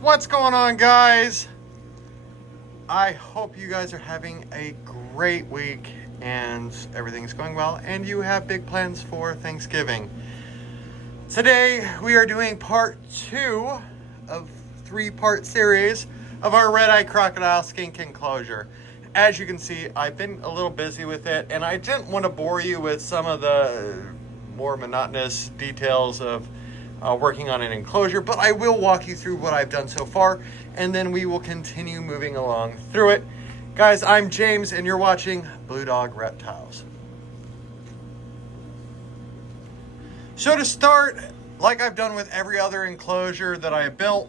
What's going on, guys? I hope you guys are having a great week and everything's going well and you have big plans for Thanksgiving. Today we are doing part 2 of 3-part series of our red-eye crocodile skink enclosure. As you can see, I've been a little busy with it and I didn't want to bore you with some of the more monotonous details of working on an enclosure, but I will walk you through what I've done so far, and then we will continue moving along through it. Guys, I'm James, and you're watching Blue Dog Reptiles. So to start, like I've done with every other enclosure that I built,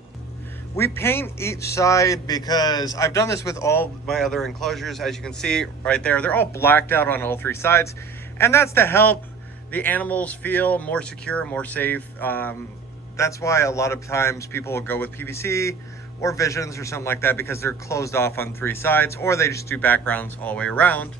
we paint each side because I've done this with all my other enclosures. As you can see right there, they're all blacked out on all 3 sides, and that's to help the animals feel more secure, more safe. That's why a lot of times people will go with PVC or Visions or something like that, because they're closed off on 3 sides, or they just do backgrounds all the way around.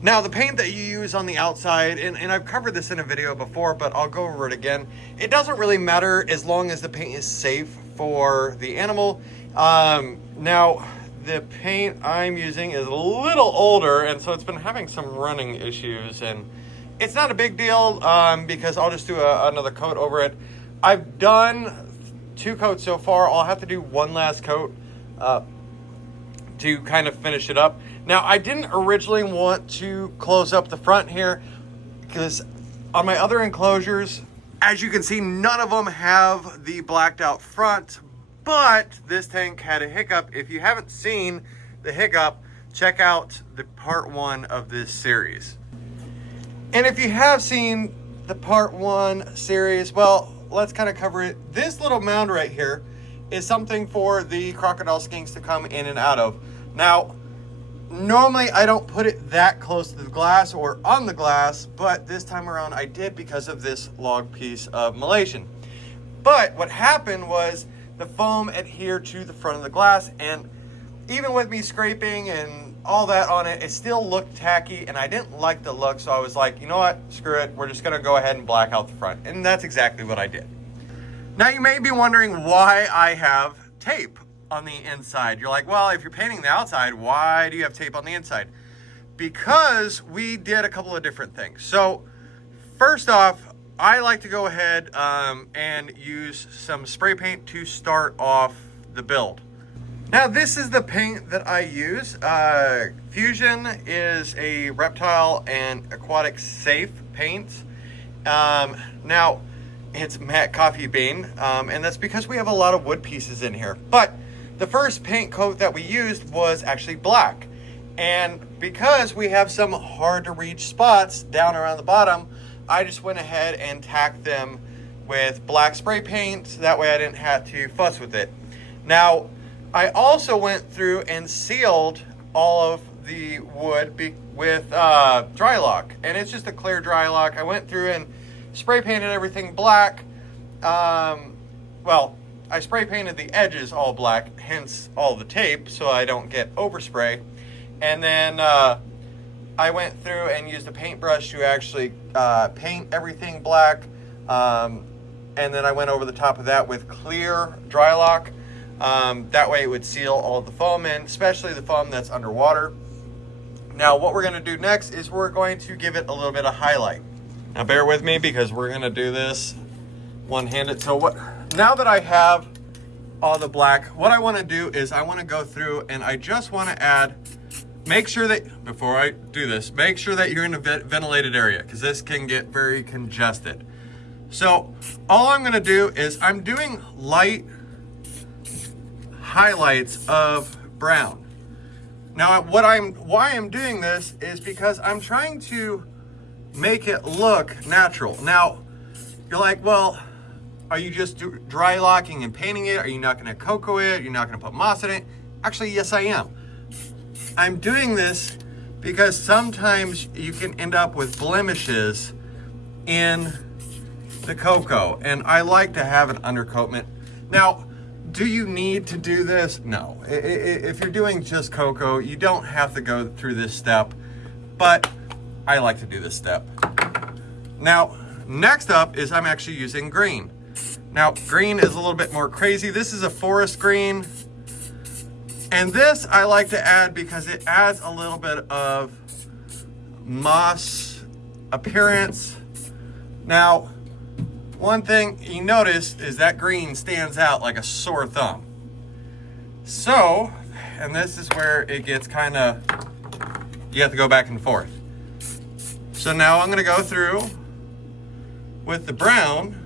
Now, the paint that you use on the outside, and I've covered this in a video before, but I'll go over it again. It doesn't really matter as long as the paint is safe for the animal. Now, the paint I'm using is a little older, and so it's been having some running issues, and it's not a big deal because I'll just do another coat over it. I've done 2 coats so far. I'll have to do one last coat to kind of finish it up. Now, I didn't originally want to close up the front here because on my other enclosures, as you can see, none of them have the blacked out front, but this tank had a hiccup. If you haven't seen the hiccup, check out the part 1 of this series. And if you have seen the part 1 series, well, let's kind of cover it. This little mound right here is something for the crocodile skinks to come in and out of. Now, normally I don't put it that close to the glass or on the glass, but this time around I did because of this log piece of Malaysian. But what happened was the foam adhered to the front of the glass, and even with me scraping and all that on it, it still looked tacky, and I didn't like the look, so I was like, you know what, screw it, we're just gonna go ahead and black out the front. And that's exactly what I did. Now, you may be wondering why I have tape on the inside. You're like, well, if you're painting the outside, why do you have tape on the inside? Because we did a couple of different things. So first off, I like to go ahead and use some spray paint to start off the build. Now, this is the paint that I use. Fusion is a reptile and aquatic safe paint. Now, it's matte coffee bean, and that's because we have a lot of wood pieces in here. But the first paint coat that we used was actually black. And because we have some hard to reach spots down around the bottom, I just went ahead and tacked them with black spray paint. That way I didn't have to fuss with it. Now, I also went through and sealed all of the wood with dry lock, and it's just a clear dry lock. I went through and spray painted everything black. Well, I spray painted the edges all black, hence all the tape, so I don't get overspray. And then I went through and used a paintbrush to actually paint everything black. And then I went over the top of that with clear dry lock. That way it would seal all of the foam in, especially the foam that's underwater. Now, what we're going to do next is we're going to give it a little bit of highlight. Now, bear with me because we're going to do this one-handed. So now that I have all the black, what I want to do is I want to go through and I just want to add, make sure that, before I do this, make sure that you're in a ventilated area because this can get very congested. So all I'm going to do is I'm doing light highlights of brown. Now, why I'm doing this is because I'm trying to make it look natural. Now, you're like, well, are you just dry locking and painting it? Are you not going to cocoa it? You're not going to put moss in it? Actually, yes, I am. I'm doing this because sometimes you can end up with blemishes in the cocoa, and I like to have an undercoatment. Now, do you need to do this? No. If you're doing just cocoa, you don't have to go through this step, but I like to do this step. Now, next up is I'm actually using green. Now, green is a little bit more crazy. This is a forest green. And this I like to add because it adds a little bit of moss appearance. Now, one thing you notice is that green stands out like a sore thumb. So, and this is where it gets kind of, you have to go back and forth. So now I'm gonna go through with the brown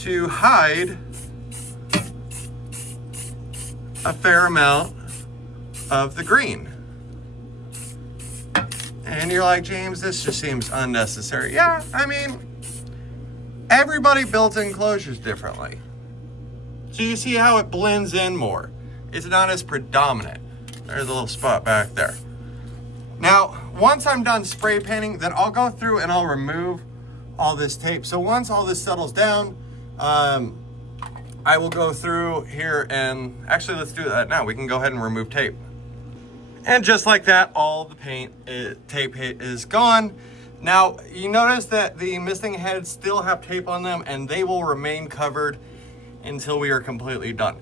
to hide a fair amount of the green. And you're like, James, this just seems unnecessary. Yeah, I mean, everybody builds enclosures differently. So you see how it blends in more. It's not as predominant. There's a little spot back there. Now, once I'm done spray painting, then I'll go through and I'll remove all this tape. So once all this settles down, I will go through here and actually let's do that now. We can go ahead and remove tape. And just like that, all the tape is gone. Now, you notice that the misting heads still have tape on them and they will remain covered until we are completely done.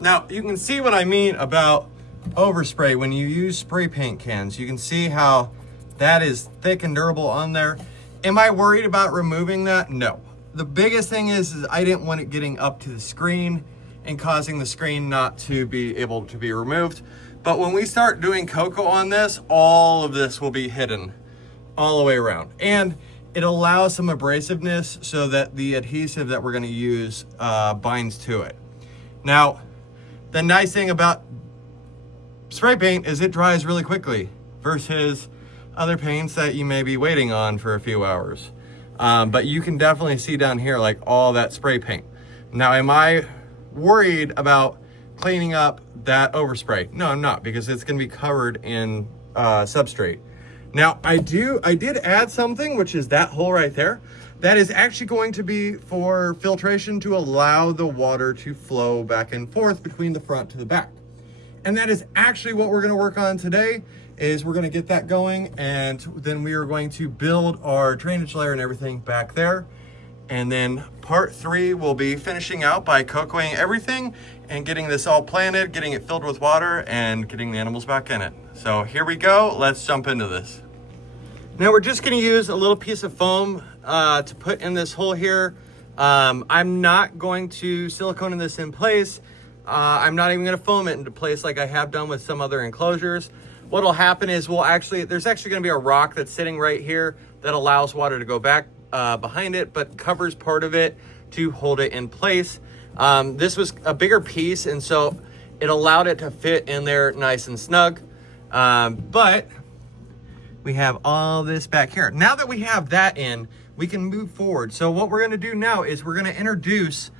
Now, you can see what I mean about overspray. When you use spray paint cans, you can see how that is thick and durable on there. Am I worried about removing that? No. The biggest thing is I didn't want it getting up to the screen and causing the screen not to be able to be removed. But when we start doing cocoa on this, all of this will be hidden all the way around. And it allows some abrasiveness so that the adhesive that we're gonna use binds to it. Now, the nice thing about spray paint is it dries really quickly versus other paints that you may be waiting on for a few hours. But you can definitely see down here like all that spray paint. Now, am I worried about cleaning up that overspray? No, I'm not, because it's gonna be covered in substrate. Now, I did add something, which is that hole right there. That is actually going to be for filtration to allow the water to flow back and forth between the front to the back. And that is actually what we're gonna work on today, is we're gonna get that going, and then we are going to build our drainage layer and everything back there. And then part 3 will be finishing out by cocoaing everything and getting this all planted, getting it filled with water, and getting the animals back in it. So here we go, let's jump into this. Now we're just gonna use a little piece of foam to put in this hole here. I'm not going to silicone this in place. I'm not even gonna foam it into place like I have done with some other enclosures. What'll happen is there's actually gonna be a rock that's sitting right here that allows water to go back behind it, but covers part of it to hold it in place. This was a bigger piece, and so it allowed it to fit in there nice and snug. But we have all this back here. Now that we have that in, we can move forward. So what we're gonna do now is we're gonna introduce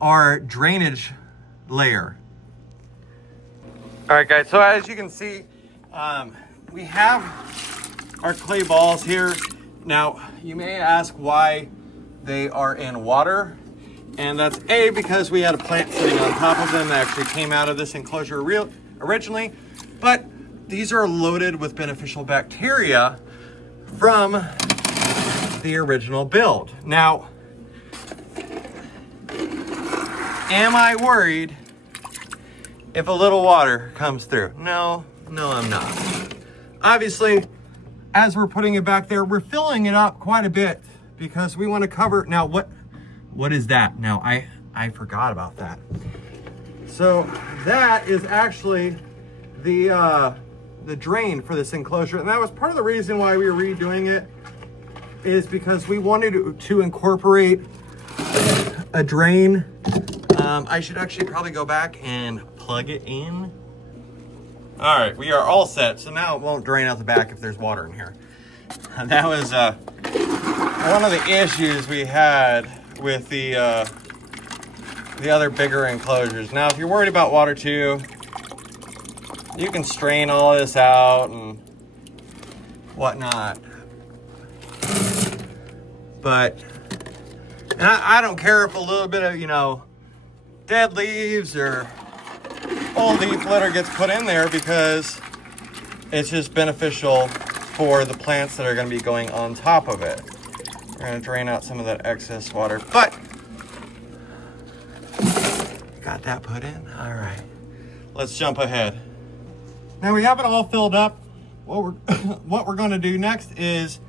our drainage layer. All right, guys, so as you can see, we have our clay balls here. Now, you may ask why they are in water, and that's because we had a plant sitting on top of them that actually came out of this enclosure originally, but these are loaded with beneficial bacteria from the original build. Now, am I worried if a little water comes through? No, I'm not. Obviously, as we're putting it back there, we're filling it up quite a bit because we want to cover. Now, what is that? Now, I forgot about that. So that is actually the drain for this enclosure, and that was part of the reason why we were redoing it, is because we wanted to incorporate a drain. I should actually probably go back and plug it in. All right, we are all set. So now it won't drain out the back if there's water in here. And that was one of the issues we had with the other bigger enclosures. Now, if you're worried about water too, you can strain all of this out and whatnot. But I don't care if a little bit of, dead leaves or old leaf litter gets put in there, because it's just beneficial for the plants that are going to be going on top of it. We're gonna drain out some of that excess water, but got that put in. All right, let's jump ahead. Now we have it all filled up. What we're gonna do next is,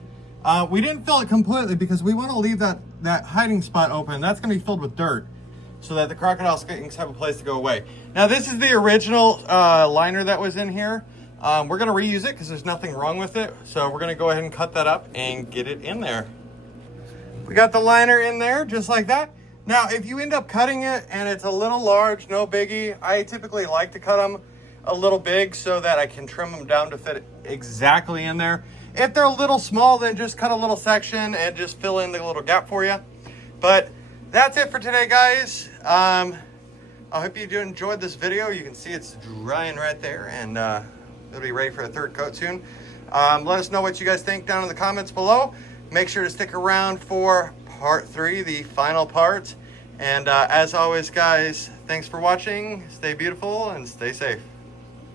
we didn't fill it completely because we wanna leave that hiding spot open. That's gonna be filled with dirt so that the crocodile skinks have a place to go away. Now this is the original liner that was in here. We're gonna reuse it because there's nothing wrong with it. So we're gonna go ahead and cut that up and get it in there. We got the liner in there just like that. Now, if you end up cutting it and it's a little large, no biggie, I typically like to cut them a little big so that I can trim them down to fit exactly in there. If they're a little small, then just cut a little section and just fill in the little gap for you. But that's it for today, guys. I hope you enjoyed this video. You can see it's drying right there, and it'll be ready for a third coat soon. Let us know what you guys think down in the comments below. Make sure to stick around for part 3, the final part. And as always, guys, thanks for watching. Stay beautiful and stay safe.